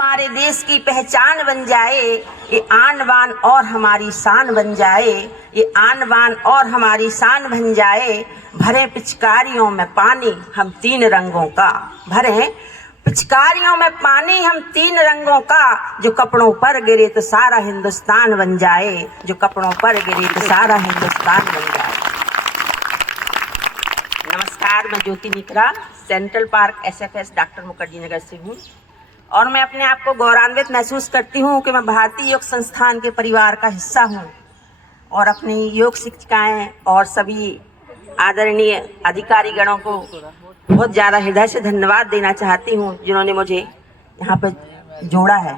हमारे देश की पहचान बन जाए, ये आन बान और हमारी शान बन जाए, ये आन बान और हमारी शान बन जाए। भरे पिचकारियों में पानी हम तीन रंगों का, भरे पिचकारियों में पानी हम तीन रंगों का, जो कपड़ों पर गिरे तो सारा हिंदुस्तान बन जाए, जो कपड़ों पर गिरे तो सारा हिंदुस्तान बन जाए। नमस्कार, मैं ज्योति निकरा central park SFS doctor Mukherjee Nagar से हूँ और मैं अपने आप को गौरवान्वित महसूस करती हूँ कि मैं भारतीय योग संस्थान के परिवार का हिस्सा हूँ और अपनी योग शिक्षिकाएं और सभी आदरणीय अधिकारी गणों को बहुत ज़्यादा हृदय से धन्यवाद देना चाहती हूँ जिन्होंने मुझे यहाँ पर जोड़ा है।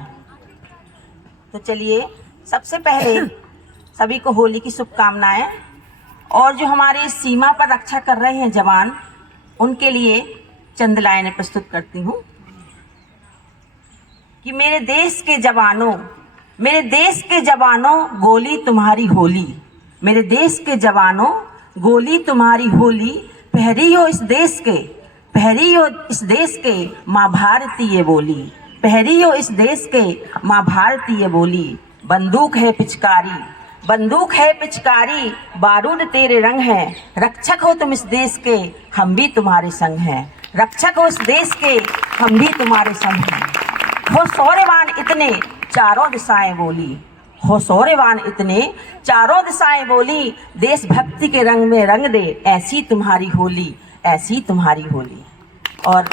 तो चलिए, सबसे पहले सभी को होली की शुभकामनाएं और जो हमारे सीमा पर रक्षा कर रहे हैं जवान, उनके लिए चंद लाइनें प्रस्तुत करती हूँ कि मेरे देश के जवानों, मेरे देश के जवानों, गोली तुम्हारी होली, मेरे देश के जवानों गोली तुम्हारी होली, पहरी हो इस देश के, पहरी हो इस देश के माँ भारती ये बोली, पहरी हो इस देश के माँ भारती ये बोली। बंदूक है पिचकारी, बंदूक है पिचकारी, बारूद तेरे रंग है, रक्षक हो तुम इस देश के, हम भी तुम्हारे संग हैं, रक्षक हो इस देश के, हम भी तुम्हारे संग हैं। हो शौर्यवान इतने चारों दिशाएं बोली, हो शौर्यवान इतने चारों दिशाएं बोली, देशभक्ति के रंग में रंग दे ऐसी तुम्हारी होली, ऐसी तुम्हारी होली। और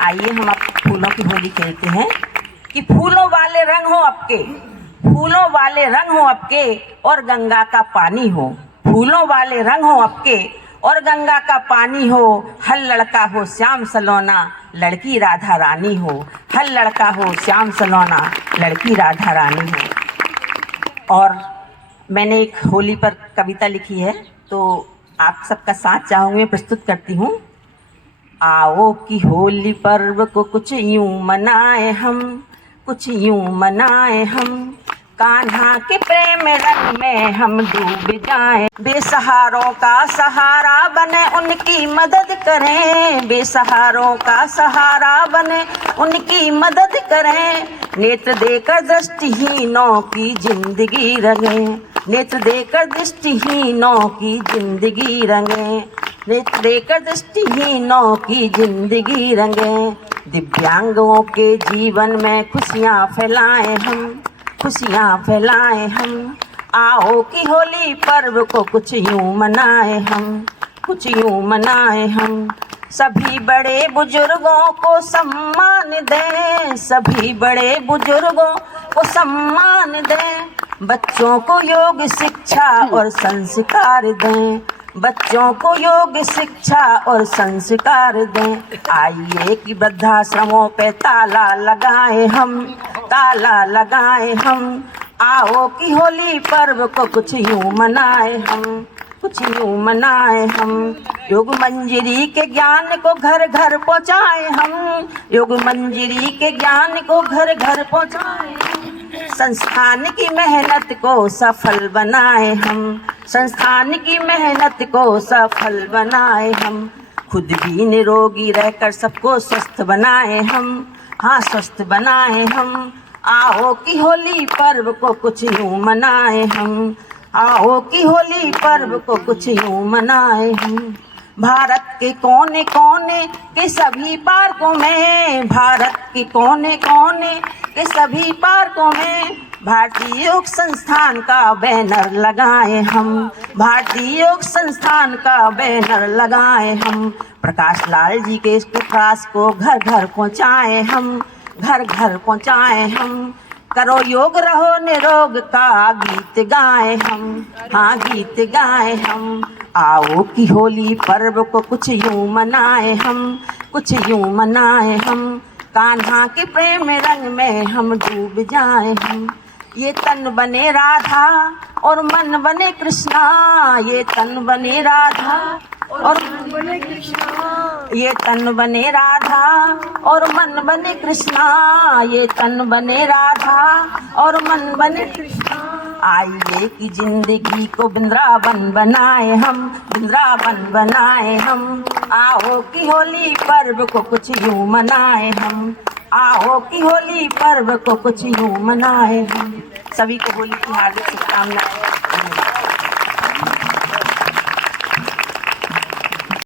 आइए हम अब फूलों की होली खेलते हैं कि फूलों वाले रंग हो आपके, फूलों वाले रंग हो आपके और गंगा का पानी हो, फूलों वाले रंग हो आपके और गंगा का पानी हो। हर लड़का हो श्याम सलोना, लड़की राधा रानी हो, हर लड़का हो श्याम सलोना, लड़की राधा रानी हो। और मैंने एक होली पर कविता लिखी है, तो आप सबका साथ चाहूँगी, प्रस्तुत करती हूँ। आओ कि होली पर्व को कुछ यूं मनाए हम, कुछ यूं मनाए हम, कान्हा के प्रेम रंग में हम डूब जाएं, बेसहारों का सहारा बने उनकी मदद करें, बेसहारों का सहारा बने उनकी मदद करें। नेत्र देकर दृष्टिहीनों की जिंदगी रंगें, नेत्र देकर दृष्टिहीनों की जिंदगी रंगें, नेत्र देकर दृष्टिहीनों की जिंदगी रंगें। दिव्यांगों के जीवन में खुशियाँ फैलाएं हम, खुशियाँ फैलाएं हम। आओ कि होली पर्व को कुछ यूं मनाएं हम, कुछ यूं मनाएं हम। सभी बड़े बुजुर्गों को सम्मान दें, सभी बड़े बुजुर्गों को सम्मान दें। बच्चों को योग शिक्षा और संस्कार दें, बच्चों को योग शिक्षा और संस्कार दें। आइए कि वृद्धाश्रमों पे ताला लगाए हम, ताला लगाए हम। आओ कि होली पर्व को कुछ यूं मनाए हम, कुछ यूं मनाए हम। योग मंजरी के ज्ञान को घर घर पहुँचाए हम, योग मंजरी के ज्ञान को घर घर पहुँचाए हम। संस्थान की मेहनत को सफल बनाए हम, संस्थान की मेहनत को सफल बनाए हम। खुद भी निरोगी रहकर सबको स्वस्थ बनाए हम, हाँ स्वस्थ बनाए हम। आओ कि होली पर्व को कुछ यूं मनाए हम, आओ कि होली पर्व को कुछ यूं मनाए हम। भारत के कोने कोने के सभी पार्कों में, भारत के कोने कोने के सभी पार्कों में भारतीय योग संस्थान का बैनर लगाए हम, भारतीय योग संस्थान का बैनर लगाए हम। प्रकाश लाल जी के इस प्रकाश को घर घर पहुँचाए हम, घर घर पहुँचाए हम। करो योग रहो निरोग का गीत गाए हम, हाँ गीत गाए हम। आओ कि होली पर्व को कुछ यूं मनाए हम, कुछ यूं मनाए हम। कान्हा के प्रेम रंग में हम डूब जाए हम। ये तन बने राधा और मन बने कृष्णा, ये तन बने राधा और मन बने कृष्णा, ये तन बने राधा और मन बने कृष्णा, ये तन बने राधा और मन बने कृष्णा। आइए कि जिंदगी को वृंदावन बनाए हम, वृंदावन बनाए हम। आओ कि होली पर्व को कुछ यूं मनाए हम, आओ कि होली पर्व को कुछ यूं मनाए हम। सभी को होली की हार्दिक शुभकामनाएं। धन्यवाद।